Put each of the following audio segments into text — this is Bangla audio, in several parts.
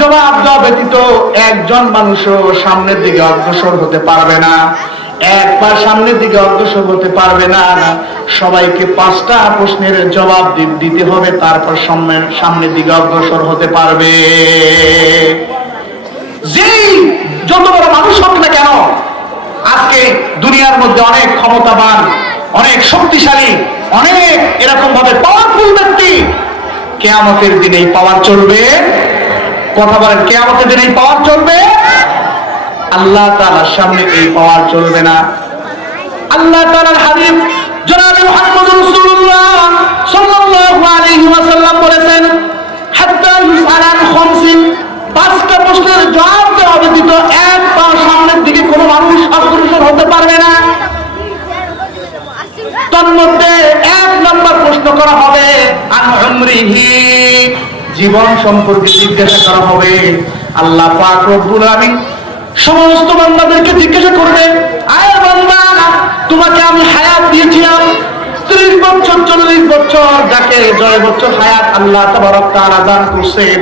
জবাব দেওয়া ব্যতীত একজন মানুষও সামনের দিকে অগ্রসর হতে পারবে না, এক পা সামনের দিকে অগ্রসর হতে পারবে না। সবাইকে 5টা প্রশ্নের জবাব দিতে হবে, তারপর সামনের দিকে অগ্রসর হতে পারবে। যেই যত বড় মানুষ হোক না কেন, আজকে দুনিয়ার মধ্যে অনেক ক্ষমতাবান, অনেক শক্তিশালী, অনেক এরকম ভাবে পাওয়ারফুল ব্যক্তি, কিয়ামতের দিনে এই পাওয়ার চলবে। কথা বলেন, কিয়ামতের দিনে এই পাওয়ার চলবে? আল্লাহ তাআলার সামনে এই পাওয়ার চলবে না। আল্লাহ তাআলার হাবিব জনাব মুহাম্মদ রাসূলুল্লাহ সাল্লাল্লাহু আলাইহি ওয়াসাল্লাম বলেছেন, হাত্তা ইউসআল আন খামসিন, 5টা প্রশ্নের জবাব দেওয়া ব্যতীত এক পা সামনের দিকে কোনো মানুষ অগ্রসর হতে পারবে না। তন্মধ্যে 1 নম্বর প্রশ্ন করা হবে আন উমরিহি, জীবন সম্পর্কে জিজ্ঞাসা করা হবে। আল্লাহ পাক রব্বুল আলামিন সমস্ত বান্দাদেরকে জিজ্ঞাসা করবে, আয় বান্দা, তোমাকে আমি হায়াত দিয়েছিলাম 30 বছর 40 বছর, যাকে 6 বছর হায়াত আল্লাহ তাবারক তাআলা দান করছেন,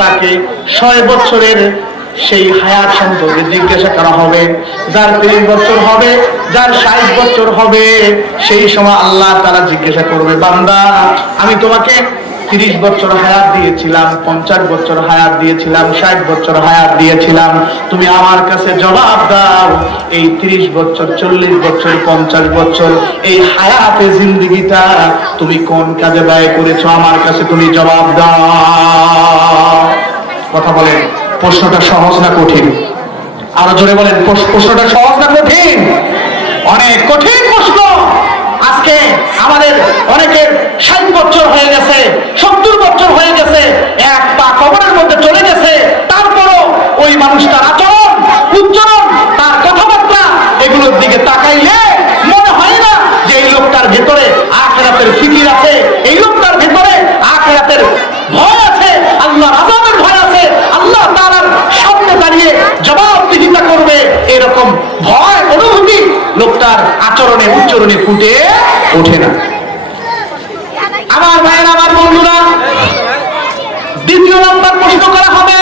তাকে 6 বছরের সেই হায়াত সম্পর্কে জিজ্ঞাসা করা হবে। যার 30 বছর হবে, যার 60 বছর হবে, সেই সময় আল্লাহ তাআলা জিজ্ঞাসা করবে, বান্দা, আমি তোমাকে 30 বছর হায়াত দিয়েছিলাম, 50 বছর হায়াত দিয়েছিলাম, 60 বছর হায়াত দিয়েছিলাম, তুমি আমার কাছে জবাব দাও, এই 30 বছর 40 বছর 50 বছর এই হায়াতে জিন্দেগিটা তুমি কোন কাজে ব্যয় করেছো, আমার কাছে তুমি জবাব দাও। কথা বলেন, প্রশ্নটা সহজ না কঠিন? আরো জোরে বলেন, প্রশ্নটা সহজ না কঠিন? অনেক কঠিন প্রশ্ন। আজকে আমাদের অনেকের 60 বছর হয়ে গেছে, 70 বছর হয়ে গেছে, এক পা কবরের মধ্যে চলে গেছে, তারপরও ওই মানুষটার আচরণ, উচ্চারণ, তার কথাবার্তা, এগুলোর দিকে তাকাইলে মনে হয় না যে এই লোকটার ভেতরে আখিরাতের ফিকির আছে, এই লোকটার ভেতরে আখিরাতের ভয় আছে, আল্লাহর আযাবের ভয় আছে, আল্লাহ তাআলার সামনে দাঁড়িয়ে জবাবদিহিতা করবে, এরকম ভয় অনুভূতি লোকটার আচরণে উচ্চারণে ফুটে ওঠে না। আমার ভাইয়েরা, আমার বন্ধুরা, 2য় নম্বর প্রশ্ন করা হবে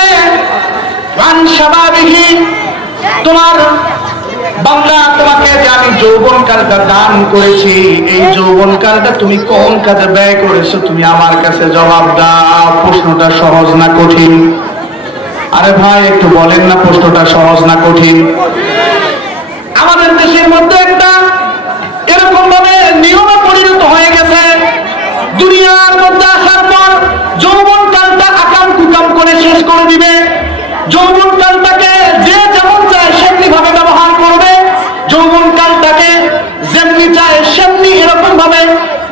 আন শাবাবিহি, তোমার বান্দা, তোমাকে যে আমি যৌবনকালটা দান করেছি, এই যৌবনকালটা তুমি কোন কাজে ব্যয় করেছো, তুমি আমার কাছে জবাব দাও। প্রশ্নটা সহজ না কঠিন? আরে ভাই, একটু বলেন না, প্রশ্নটা সহজ না কঠিন? আমাদের দেশের মধ্যে একটা এরকম ভাবে নিয়মে পরিণত হয়ে গেছে, দুনিয়ার মধ্যে আসার পর যৌবনকালটা আকাম কুকাম করে শেষ করে দিবে, যৌবনকালটাকে যে যেমন চায় সেমনি ভাবে ব্যবহার করবে, যৌবনকালটাকে যেমনি চায় সেমনি এরকম ভাবে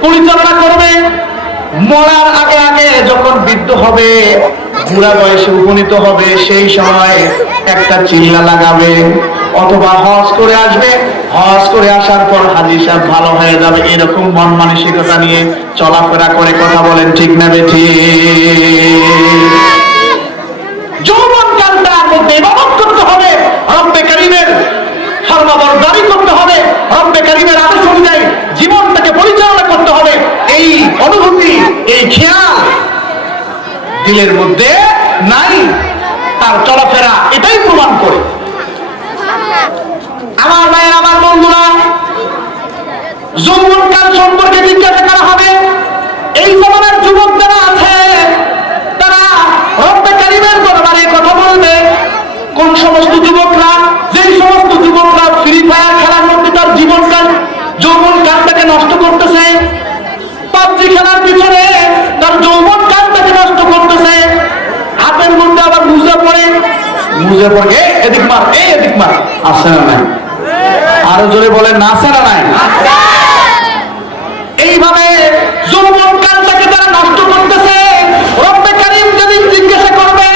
পরিচালনা করবে। মরার আগে আগে যখন বৃদ্ধ হবে, বুড়া বয়সে উপনীত হবে, সেই সময় একটা চিল্লা লাগাবে, অথবা হজ করে আসবে, হজ করে আসার পর হাজী সাহেব ভালো হয়ে যাবে, এরকম মন মানসিকতা নিয়ে চলাফেরা করে। কথা বলেন, ঠিক না বেঠিক? যৌবনকালটার মধ্যে ইবাদত করতে হবে, রব্বে কারীমের ফরমাবরদারি করতে হবে, রব্বে কারীমের আদেশ অনুযায়ী জীবনটাকে পরিচালনা করতে হবে। এই অনুভূতি, এই খেয়াল দিলের মধ্যে নাই, তার চলাফেরা এটাই প্রমাণ করে। আমার ভাইয়ের, আমার বন্ধুরা, যৌবনকাল সম্পর্কে জিজ্ঞাসা করা হবে। এই জমানার যুবক যারা আছে, তারা রব্বে কারীমের দরবারে কথা বলবে। কোন সমস্ত যুবকরা, যেই সমস্ত যুবকরা ফ্রি ফায়ার খেলার মধ্যে তার জীবনকাল, যৌবনকালটাকে নষ্ট করতেছে, পাবজি খেলার পিছনে তার যৌবনকালটাকে নষ্ট করতেছে, হাতের মধ্যে আবার মুজা পড়ে, এদিক মার, এদিক মার, আছে না নাই? আরো জোরে বলেন, না আছে না নাই? এইভাবে যৌবনকালটাকে তারা নষ্ট করতেছে। রব্বে কারীম যেদিন জিজ্ঞাসা করবে,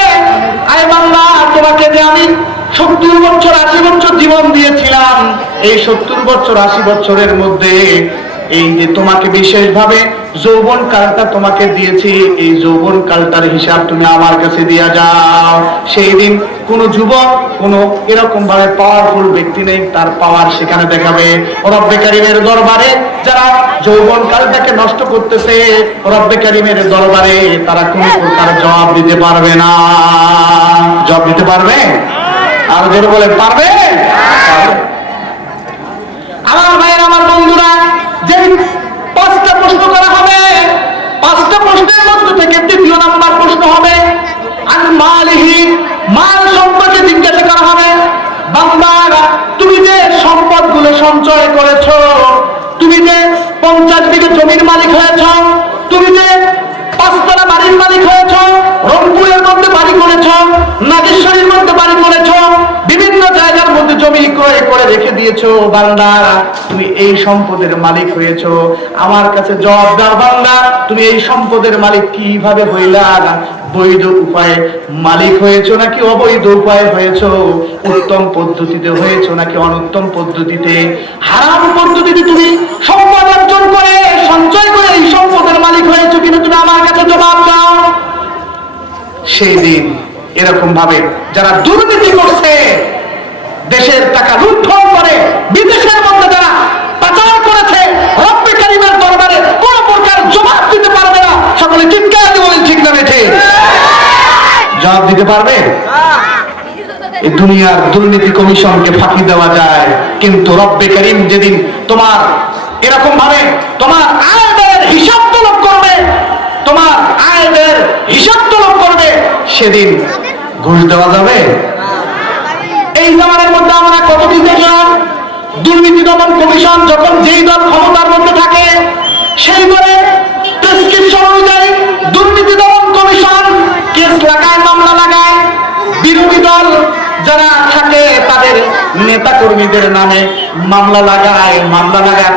আয় বান্দা, তোমাকে যে আমি 70 বছর 80 বছর জীবন দিয়েছিলাম, এই 70 বছর 80 বছরের মধ্যে এই যে তোমাকে বিশেষভাবে যৌবন কালটা তোমাকে দিয়েছি, এই যৌবন কালটার হিসাব তুমি আমার কাছে দিয়া যাও। সেই দিন কোন যুবক, কোন এরকম ভাবে পাওয়ারফুল ব্যক্তি নেই, তার পাওয়ার সেখানে দেখাবে। রব্বে কারীমের দরবারে যারা যৌবন কালটাকে নষ্ট করতেছে, রব্বে কারীমের দরবারে তারা কোন প্রকার জবাব দিতে পারবে না। জবাব দিতে পারবে? আর জোরে বলে পারবে? আমার ভাইয়ের, আমার বন্ধুরা, যে 5টা প্রশ্ন করা হবে, 5টা প্রশ্নের মধ্যে থেকে 3য় নাম্বার প্রশ্ন হবে আন মালিহি, মাল সম্পর্কে জিজ্ঞাসা করা হবে। বান্দা, তুমি যে সম্পদগুলো সঞ্চয় করেছো, তুমি যে 50 বিঘা জমির মালিক হয়েছ, তুমি যে 5তলা বাড়ির মালিক হয়েছ, রংপুরের মধ্যে বাড়ি করেছ, নাগেশ্বরীর মধ্যে বাড়ি করেছ, বিভিন্ন জায়গার মধ্যে জমি ক্রয় করে রেখে দিয়েছো, বান্দা তুমি এই সম্পদের মালিক হয়েছো। আমার কাছে জবাব দাও বান্দা, তুমি এই সম্পদের মালিক কিভাবে হইলা? বৈধ উপায়ে মালিক হয়েছো নাকি অবৈধ উপায়ে হয়েছো? উত্তম পদ্ধতিতে হয়েছো নাকি অনুত্তম পদ্ধতিতে? হারাম পদ্ধতিতে তুমি সম্পদ অর্জন করে সঞ্চয় করে এই সম্পদের মালিক হয়েছো কিনা তুমি আমার কাছে জবাব দাও। সেই দিন এরকম ভাবে যারা দুর্নীতি করছে, দেশের টাকা লুণ্ঠন করে বিদেশের মধ্যে যারা পাচার করেছে, রব্বে কারীমের দরবারে কোন প্রকার জবাব দিতে পারবে না। সকলে চিৎকার দিয়ে বলেন ঠিক না বেঠে? জবাব দিতে পারবে? এই দুনিয়ার দুর্নীতি কমিশনকে ফাঁকি দেওয়া যায়, কিন্তু রব্বে কারীম যেদিন তোমার এরকম ভাবে তোমার আয় ব্যয়ের হিসাব তলব করবে, তোমার আয় ব্যয়ের হিসাব তলব করবে, সেদিন ঘুষ দেওয়া যাবে? এই জামানের মধ্যে আমরা কতদিন দেখলাম, দুর্নীতি দমন কমিশন যখন যেই দল ক্ষমতার মধ্যে থাকে সেই দলে প্রেসক্রিপশন অনুযায়ী দুর্নীতি দমন কমিশন কেস লাগায়, মামলা লাগায়। বিরোধী দল যারা থাকে তাদের নেতা কর্মীদের নামে মামলা লাগায়,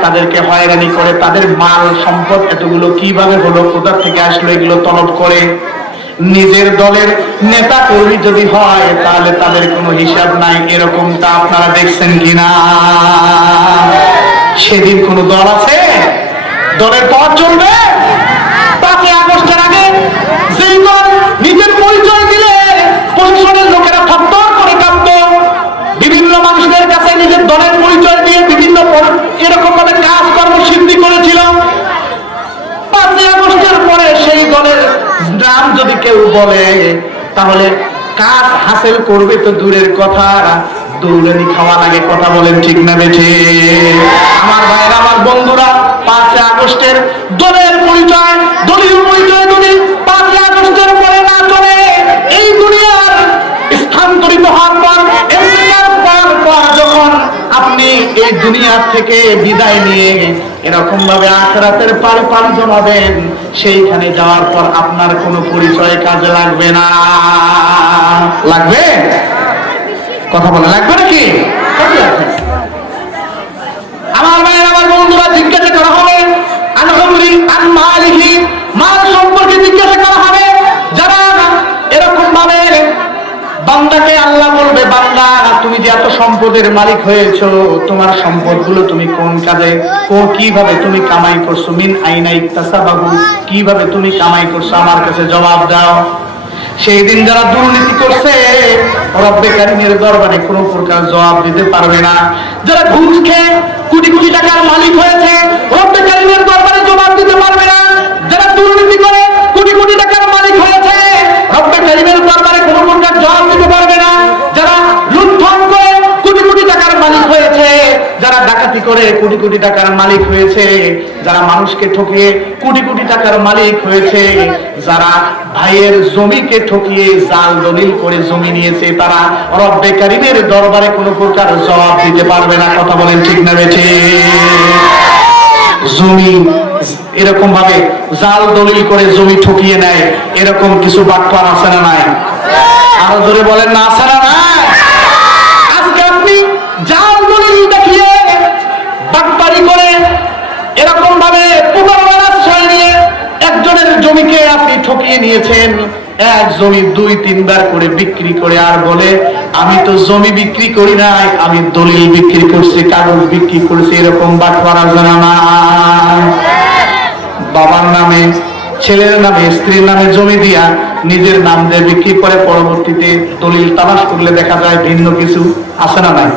তাদেরকে হয়রানি করে, তাদের মাল সম্পদ এতগুলো কিভাবে হলো, কোথা থেকে আসলো, এগুলো তলব করে। নিজের দলের নেতা কর্মী যদি হয় তাহলে তাদের কোনো হিসাব নাই। এরকমটা আপনারা দেখছেন কিনা? সেদিন কোন দল আছে? দলের পথ চলবে? 5ই আগস্টের আগে যেই দল নিজের পরিচয় দিলে প্রশাসনের লোকেরা থরথর করে কাঁপত, বিভিন্ন মানুষদের কাছে নিজের দলের পরিচয় দিয়ে বিভিন্ন এরকম ভাবে কাজকর্ম সিদ্ধি করেছিল। 5ই আগস্টের পরে সেই দলের নাম যদি কেউ বলে তাহলে কাজ হাসিল করবে তো দূরের কথা, দৌড়ানি খাওয়া লাগে। কথা বলেন ঠিক না বেঠে? আমার ভাইয়েরা, আমার বন্ধুরা, 5ই আগস্টের দলের পরিচয়, দলীয় পরিচয় যদি 5ই আগস্টের পরে না চলে, এই দুনিয়ার স্থানান্তরিত হওয়ার পর, যখন আপনি এই দুনিয়া থেকে বিদায় নিয়ে এরকম ভাবে আখিরাতের পারে পাড়ি জমাবেন, সেইখানে যাওয়ার পর আপনার কোনো পরিচয় কাজে লাগবে না। লাগবে? কথা বলে লাগবে নাকি? আমার ভাইয়ের, আমার বন্ধুরা, জিজ্ঞাসা করা হবে আন উমরি আন মালিহি, মাল সম্পর্কে জিজ্ঞাসা করা হবে। যারা এরকম ভাবে বান্দাকে আল্লাহ বলবে, বান্দা তুমি যে এত সম্পদের মালিক হয়েছো, তোমার সম্পদগুলো তুমি কোন কাজে, কিভাবে তুমি কামাই করছো? মিন আইনা ইকতাসাবাহু, কিভাবে তুমি কামাই করছো? আমার কাছে জবাব দাও। সেই দিন যারা দুর্নীতি করছে রব্বে কারীমের দরবারে কোনো প্রকার জবাব দিতে পারবে না। যারা ঘুষ খেয়ে কোটি কোটি টাকার মালিক হয়েছে রব্বে কারীমের দরবারে জবাব দিতে পারবে না। যারা দুর্নীতি করে কোটি কোটি টাকার মালিক হয়েছে রব্বে কারীমের দরবারে কোনো প্রকার জবাব দিতে পারবে না। যারা লুণ্ঠন করে কোটি কোটি টাকার মালিক হয়েছে, যারা ডাকাতি করে কোটি কোটি টাকার মালিক হয়েছে, যারা মানুষকে ঠকিয়ে কোটি কোটি টাকার মালিক হয়েছে, যারা ভাইয়ের জমিকে ঠকিয়ে জাল দলিল করে জমি নিয়েছে, তারা রব্বে কারীমের দরবারে কোনো প্রকার জবাব দিতে পারবে না। কথা বলেন ঠিক না বেঠে? জমি এরকম ভাবে জাল দলিল করে জমি ঠকিয়ে নেয়, এরকম কিছু বাটপার আছে না নাই? আরো জোরে বলেন না, আছে না নাই? আজকে আপনি জাল দলিল দেখিয়ে বাটপারি করে এরকম ভাবে প্রতারণার আশ্রয় নিয়ে একজনের জমিকে আপনি ঠকিয়ে নিয়েছেন। এক জমি 2-3 বার করে বিক্রি করে আর বলে আমি তো জমি বিক্রি করি নাই, আমি দলিল বিক্রি করছি, কাগজ বিক্রি করেছি। এরকম বাটপার আছে না নাই? বাবার নামে, ছেলের নামে, স্ত্রীর নামে জমি দিয়া নিজের নাম দিয়ে বিক্রি করে পরবর্তীতে দলিল তালাশ করলে দেখা যায় ভিন্ন কিছু। আছে না নাই?